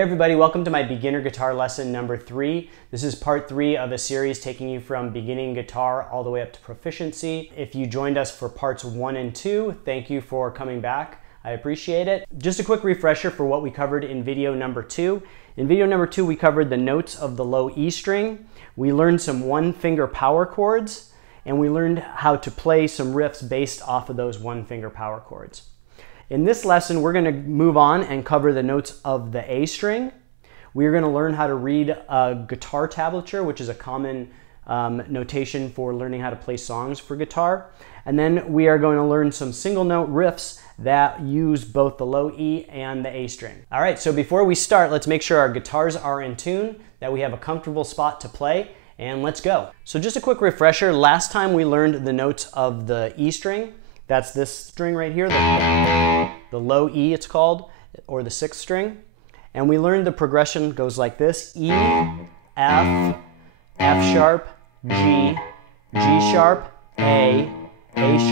Hey everybody, welcome to my beginner guitar lesson number 3. This is part 3 of a series taking you from beginning guitar all the way up to proficiency. If you joined us for parts 1 and 2, thank you for coming back. I appreciate it. Just a quick refresher for what we covered in video number 2. In video number 2, we covered the notes of the low E string. We learned some one-finger power chords, and we learned how to play some riffs based off of those one-finger power chords. In this lesson, we're going to move on and cover the notes of the A string. We're going to learn how to read a guitar tablature, which is a common notation for learning how to play songs for guitar. And then we are going to learn some single note riffs that use both the low E and the A string. All right, so before we start, let's make sure our guitars are in tune, that we have a comfortable spot to play, and let's go. So just a quick refresher, last time we learned the notes of the E string. That's this string right here, the low E it's called, or the 6th string. And we learned the progression goes like this: E, F, F sharp, G, G sharp, A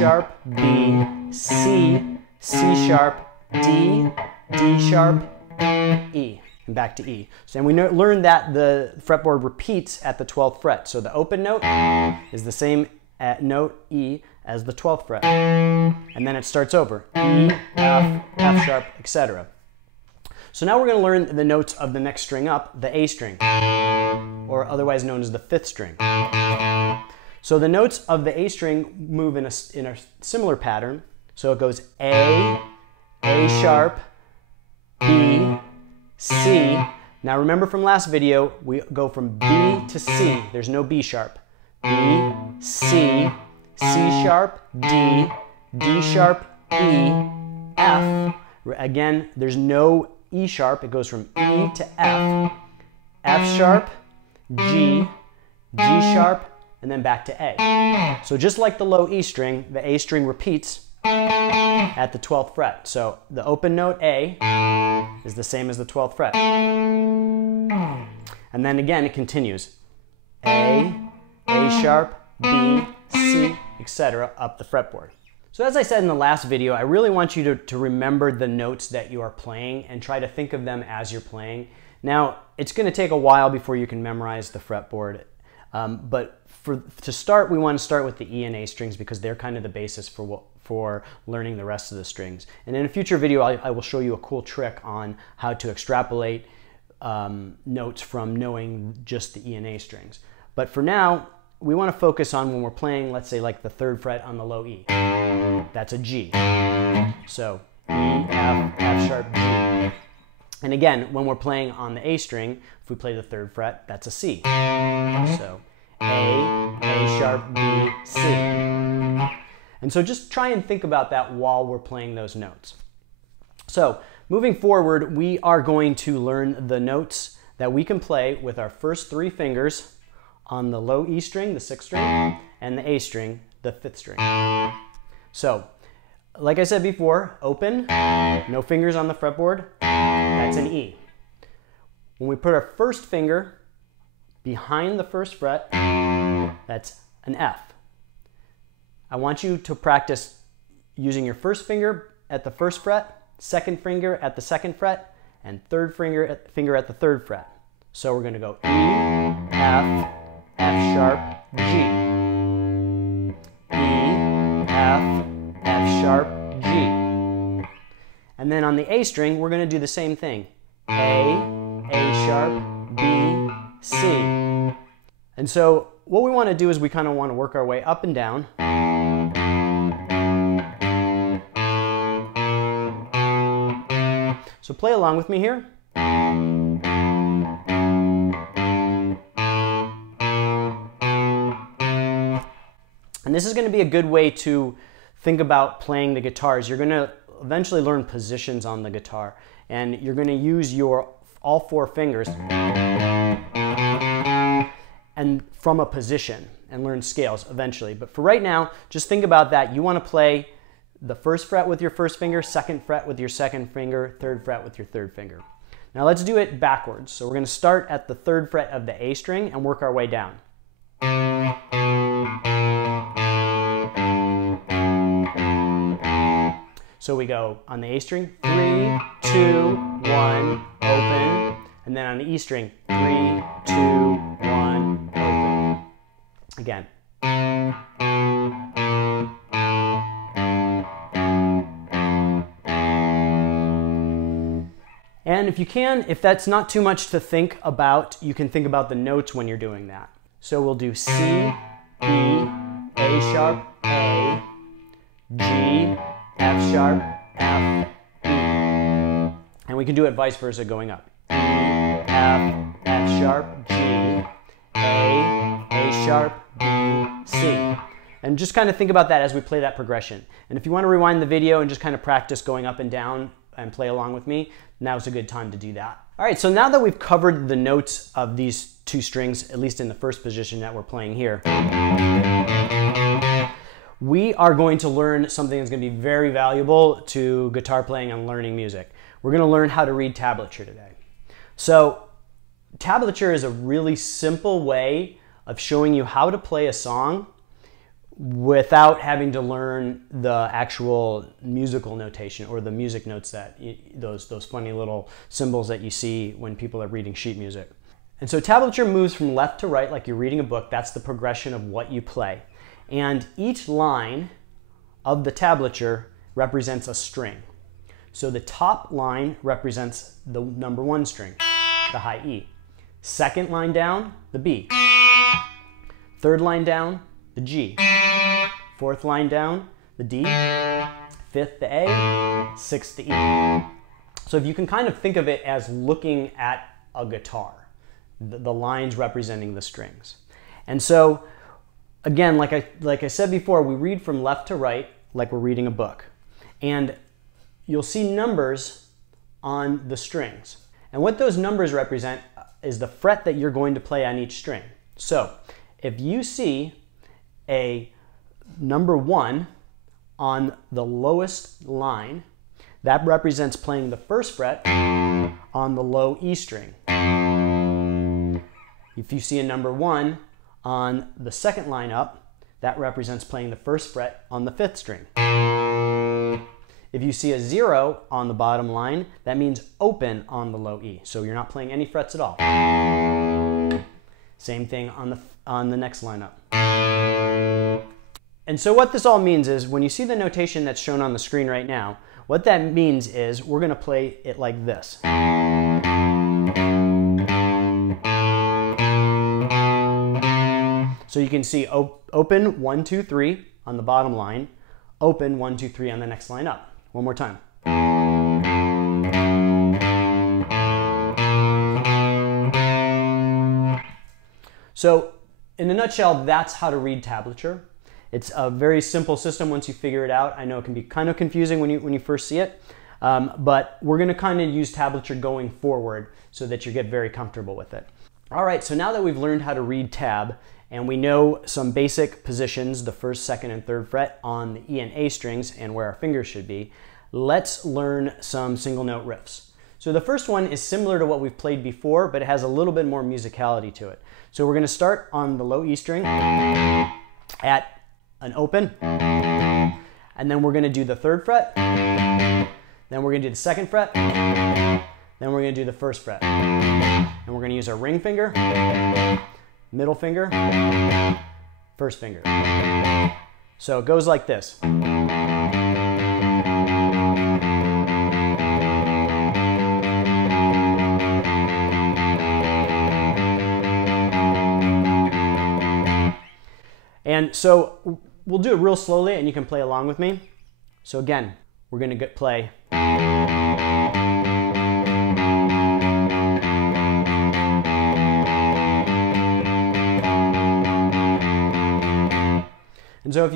sharp, B, C, C sharp, D, D sharp, E, and back to E. So, and we learned that the fretboard repeats at the 12th fret. So the open note is the same note E as the 12th fret. And then it starts over. E, F, F sharp, etc. So now we're going to learn the notes of the next string up, the A string, or otherwise known as the 5th string. So the notes of the A string move in a similar pattern. So it goes A sharp, B, C. Now remember from last video, we go from B to C. There's no B sharp. B, C, C sharp, D, D sharp, E, F. Again, there's no E sharp. It goes from E to F. F sharp, G, G sharp, and then back to A. So just like the low E string, the A string repeats at the 12th fret. So the open note A is the same as the 12th fret. And then again, it continues. A sharp, B, C, etc. up the fretboard. So as I said in the last video, I really want you to remember the notes that you are playing and try to think of them as you're playing. Now, it's going to take a while before you can memorize the fretboard, but to start, we want to start with the E and A strings because they're kind of the basis for learning the rest of the strings. And in a future video, I will show you a cool trick on how to extrapolate notes from knowing just the E and A strings. But for now, we want to focus on when we're playing, let's say, like the 3rd fret on the low E. That's a G. So E, F, F sharp, G. And again, when we're playing on the A string, if we play the 3rd fret, that's a C. So A sharp, B, C. And so just try and think about that while we're playing those notes. So moving forward, we are going to learn the notes that we can play with our first 3 fingers on the low E string, the 6th string, and the A string, the 5th string. So, like I said before, open, no fingers on the fretboard, that's an E. When we put our first finger behind the 1st fret, that's an F. I want you to practice using your first finger at the 1st fret, 2nd finger at the 2nd fret, and 3rd finger at the 3rd fret. So we're going to go E, F, F sharp, G. E, F, F sharp, G. And then on the A string, we're going to do the same thing. A sharp, B, C. And so what we want to do is we kind of want to work our way up and down. So play along with me here. And this is going to be a good way to think about playing the guitars. You're going to eventually learn positions on the guitar, and you're going to use all 4 fingers and from a position and learn scales eventually. But for right now, just think about that. You want to play the 1st fret with your 1st finger, 2nd fret with your 2nd finger, 3rd fret with your 3rd finger. Now let's do it backwards. So we're going to start at the 3rd fret of the A string and work our way down. So we go on the A string, 3, 2, 1, open, And then on the E string, 3, 2, 1, open. Again. And if you can, if that's not too much to think about, you can think about the notes when you're doing that. So we'll do C, E, A sharp, A, G, F sharp, F, E. And we can do it vice versa going up. E, F, F sharp, G, A sharp, B, C. And just kind of think about that as we play that progression. And if you want to rewind the video and just kind of practice going up and down and play along with me, now's a good time to do that. All right, so now that we've covered the notes of these two strings, at least in the first position that we're playing here, we are going to learn something that's going to be very valuable to guitar playing and learning music. We're going to learn how to read tablature today. So tablature is a really simple way of showing you how to play a song without having to learn the actual musical notation or the music notes that those funny little symbols that you see when people are reading sheet music. And so tablature moves from left to right like you're reading a book. That's the progression of what you play. And each line of the tablature represents a string. So the top line represents the number 1 string, the high E. Second line down, the B. Third line down, the G. Fourth line down, the D. Fifth, the A. Sixth, the E. So if you can kind of think of it as looking at a guitar, the lines representing the strings. And so, again, like I said before, we read from left to right like we're reading a book. And you'll see numbers on the strings. And what those numbers represent is the fret that you're going to play on each string. So if you see a number 1 on the lowest line, that represents playing the first fret on the low E string. If you see a number 1 on the second line up, that represents playing the first fret on the 5th string. If you see a 0 on the bottom line, that means open on the low E. So you're not playing any frets at all. Same thing on the next line up. And so what this all means is when you see the notation that's shown on the screen right now, what that means is we're going to play it like this. So you can see open 1, 2, 3 on the bottom line, open 1, 2, 3 on the next line up. One more time. So in a nutshell, that's how to read tablature. It's a very simple system once you figure it out. I know it can be kind of confusing when you first see it, but we're going to kind of use tablature going forward so that you get very comfortable with it. All right, so now that we've learned how to read tab and we know some basic positions, the first, second, and third fret on the E and A strings and where our fingers should be, let's learn some single note riffs. So the first one is similar to what we've played before, but it has a little bit more musicality to it. So we're going to start on the low E string at an open, and then we're going to do the third fret, then we're going to do the second fret, then we're going to do the first fret, and we're going to use our ring finger, middle finger, first finger. So it goes like this. And so we'll do it real slowly and you can play along with me. So again, we're going to play. And so if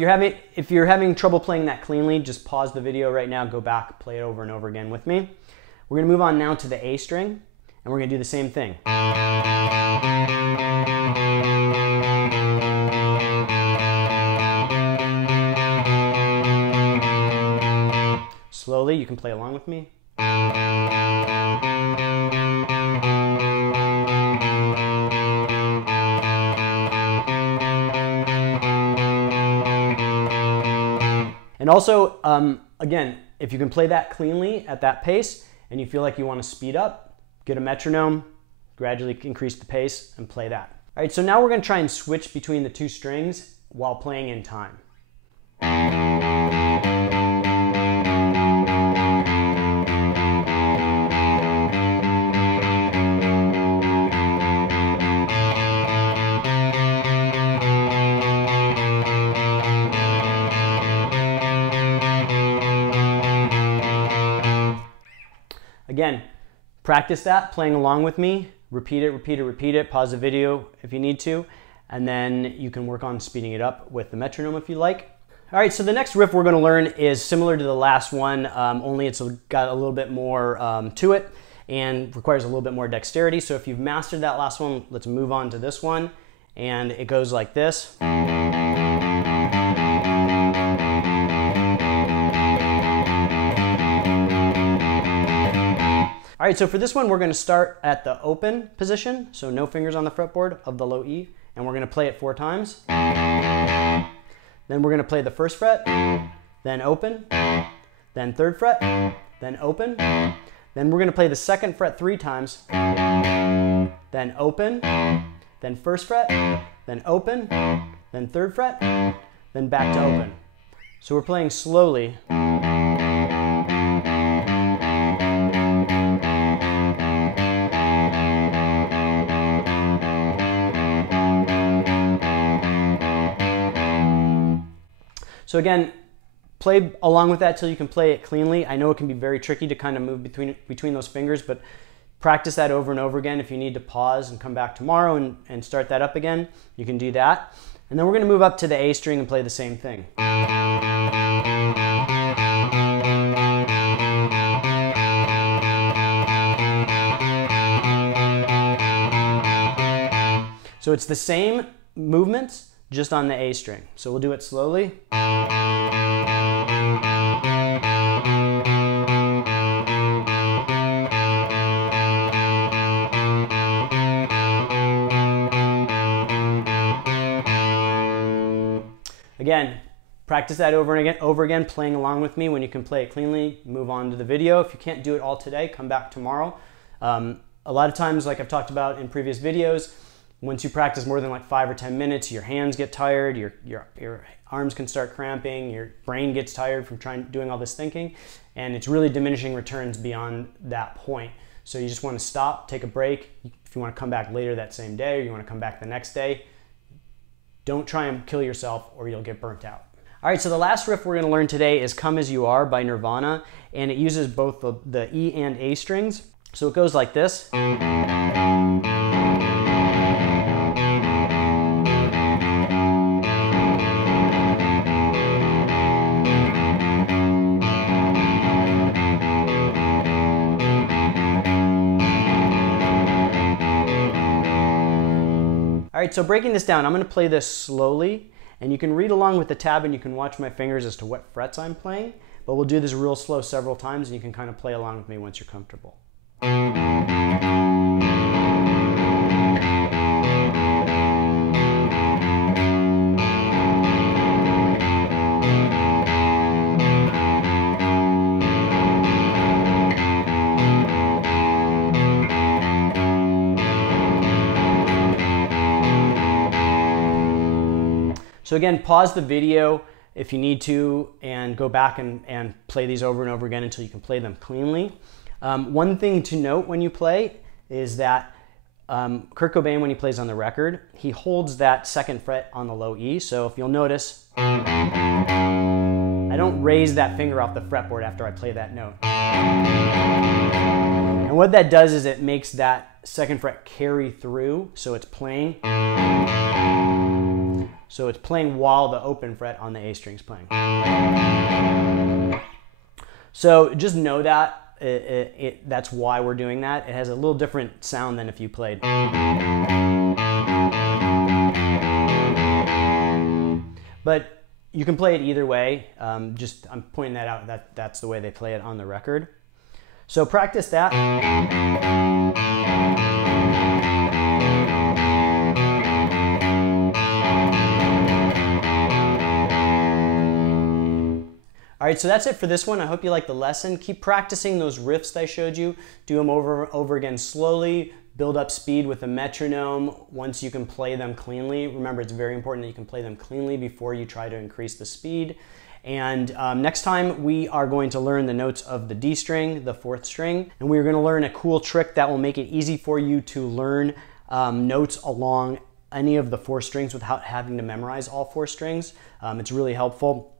you're having trouble playing that cleanly, just pause the video right now, go back, play it over and over again with me. We're going to move on now to the A string, and we're going to do the same thing. Slowly, you can play along with me. And also, again, if you can play that cleanly at that pace and you feel like you want to speed up, get a metronome, gradually increase the pace and play that. All right, so now we're going to try and switch between the two strings while playing in time. Again, practice that, playing along with me. Repeat it, repeat it, repeat it. Pause the video if you need to, and then you can work on speeding it up with the metronome if you like. All right, so the next riff we're going to learn is similar to the last one, only it's got a little bit more to it and requires a little bit more dexterity. So if you've mastered that last one, let's move on to this one. And it goes like this. All right, so for this one, we're going to start at the open position, so no fingers on the fretboard of the low E, and we're going to play it 4 times. Then we're going to play the 1st fret, then open, then 3rd fret, then open. Then we're going to play the 2nd fret 3 times, then open, then 1st fret, then open, then 3rd fret, then back to open. So we're playing slowly. So again, play along with that till you can play it cleanly. I know it can be very tricky to kind of move between those fingers, but practice that over and over again. If you need to pause and come back tomorrow and start that up again, you can do that. And then we're going to move up to the A string and play the same thing. So it's the same movements, just on the A string. So we'll do it slowly. Again, practice that over again, playing along with me. When you can play it cleanly, move on to the video. If you can't do it all today, come back tomorrow. A lot of times, like I've talked about in previous videos, once you practice more than like 5 or 10 minutes, your hands get tired, your arms can start cramping, your brain gets tired from doing all this thinking, and it's really diminishing returns beyond that point. So you just want to stop, take a break. If you want to come back later that same day, or you want to come back the next day, don't try and kill yourself or you'll get burnt out. All right, so the last riff we're going to learn today is Come As You Are by Nirvana, and it uses both the E and A strings. So it goes like this. All right, so breaking this down, I'm going to play this slowly, and you can read along with the tab and you can watch my fingers as to what frets I'm playing, but we'll do this real slow several times and you can kind of play along with me once you're comfortable. So again, pause the video if you need to and go back and play these over and over again until you can play them cleanly. One thing to note when you play is that Kurt Cobain, when he plays on the record, he holds that 2nd fret on the low E. So if you'll notice, I don't raise that finger off the fretboard after I play that note. And what that does is it makes that 2nd fret carry through, so it's playing. So it's playing while the open fret on the A string is playing. So just know that that's why we're doing that. It has a little different sound than if you played. But you can play it either way. I'm pointing that out. That's the way they play it on the record. So practice that. All right, so that's it for this one. I hope you liked the lesson. Keep practicing those riffs that I showed you. Do them over again slowly. build up speed with a metronome once you can play them cleanly. Remember, it's very important that you can play them cleanly before you try to increase the speed. And next time we are going to learn the notes of the D string, the 4th string, and we're going to learn a cool trick that will make it easy for you to learn notes along any of the 4 strings without having to memorize all 4 strings. It's really helpful.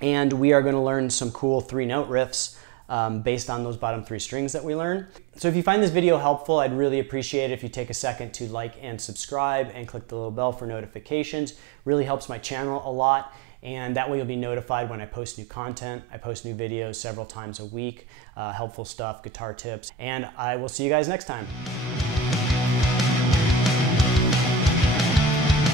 And we are going to learn some cool 3-note riffs based on those bottom 3 strings that we learn. So if you find this video helpful, I'd really appreciate it if you take a second to like and subscribe and click the little bell for notifications. Really helps my channel a lot, and that way you'll be notified when I post new content. I post new videos several times a week, helpful stuff, guitar tips, and I will see you guys next time.